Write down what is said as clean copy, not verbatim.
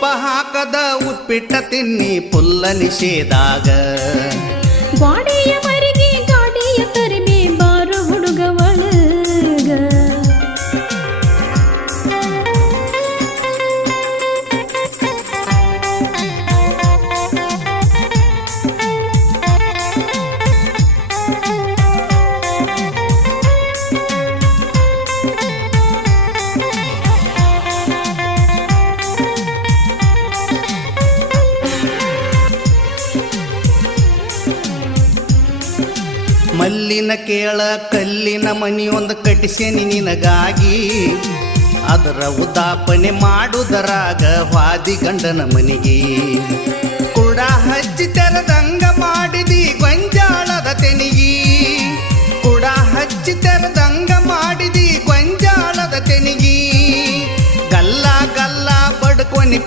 ಉಪ್ಪ ಹಾಕದ ಉಪ್ಪಿಟ್ಟ ತಿನ್ನಿ ಪುಲ್ಲ ನಿಷೇಧಾಗ ಗಾಡಿಯ ಮರಿಗೆ ಗಾಡಿಯ ತರಿಮೆ ಬಾರು ಹುಡುಗ ಒಳಗ ಮಲ್ಲಿನ ಕೇಳ ಕಲ್ಲಿನ ಮನಿಯೊಂದು ಕಟ್ಟಿಸೇನಿ ನಿನಗಾಗಿ ಅದರ ಉದಾಪನೆ ಮಾಡುವುದರಾಗ ವಾದಿ ಗಂಡನ ಮನಿಗೆ ಕೂಡ ಹಚ್ಚಿ ತೆರದಂಗ ಮಾಡಿದಿ